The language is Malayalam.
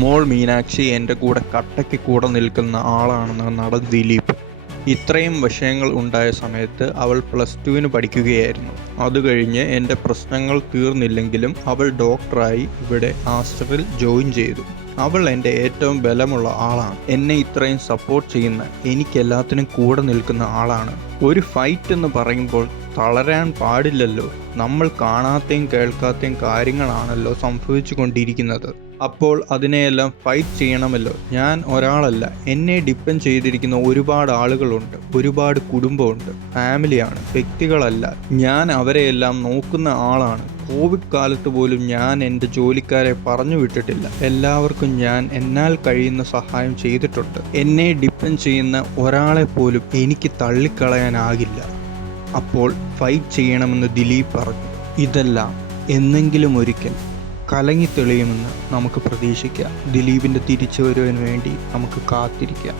മോൾ മീനാക്ഷി എന്റെ കൂടെ കട്ടയ്ക്ക് കൂടെ നിൽക്കുന്ന ആളാണെന്ന് നടൻ ദിലീപ്. ഇത്രയും വിഷയങ്ങൾ ഉണ്ടായ സമയത്ത് അവൾ പ്ലസ് ടുവിന് പഠിക്കുകയായിരുന്നു. അത് കഴിഞ്ഞ് എന്റെ പ്രശ്നങ്ങൾ തീർന്നില്ലെങ്കിലും അവൾ ഡോക്ടറായി ഇവിടെ ആസ്റ്ററിൽ ജോയിൻ ചെയ്തു. അവൾ എന്റെ ഏറ്റവും ബലമുള്ള ആളാണ്. എന്നെ ഇത്രയും സപ്പോർട്ട് ചെയ്യുന്ന എനിക്കെല്ലാത്തിനും കൂടെ നിൽക്കുന്ന ആളാണ്. ഒരു ഫൈറ്റ് എന്ന് പറയുമ്പോൾ തളരാൻ പാടില്ലല്ലോ. നമ്മൾ കാണാത്തയും കേൾക്കാത്തയും കാര്യങ്ങളാണല്ലോ സംഭവിച്ചു കൊണ്ടിരിക്കുന്നത് അപ്പോൾ അതിനെയെല്ലാം ഫൈറ്റ് ചെയ്യണമല്ലോ. ഞാൻ ഒരാളല്ല. എന്നെ ഡിപ്പെൻഡ് ചെയ്തിരിക്കുന്ന ഒരുപാട് ആളുകളുണ്ട്. ഒരുപാട് കുടുംബമുണ്ട്. ഫാമിലിയാണ് വ്യക്തികളല്ല. ഞാൻ അവരെയെല്ലാം നോക്കുന്ന ആളാണ്. കോവിഡ് കാലത്ത് പോലും ഞാൻ എന്റെ ജോലിക്കാരെ പറഞ്ഞു വിട്ടിട്ടില്ല. എല്ലാവർക്കും ഞാൻ എന്നാൽ കഴിയുന്ന സഹായം ചെയ്തിട്ടുണ്ട്. എന്നെ ഡിപ്പെൻഡ് ചെയ്യുന്ന ഒരാളെ പോലും എനിക്ക് തള്ളിക്കളയാനാകില്ല. അപ്പോൾ ഫൈറ്റ് ചെയ്യണമെന്ന് ദിലീപ് പറഞ്ഞു. ഇതെല്ലാം എന്നെങ്കിലും ഒരിക്കൽ കലങ്ങി തെളിയുമെന്ന് നമുക്ക് പ്രതീക്ഷിക്കാം. ദിലീപിന്റെ തിരിച്ചുവരവിന് വേണ്ടി നമുക്ക് കാത്തിരിക്കാം.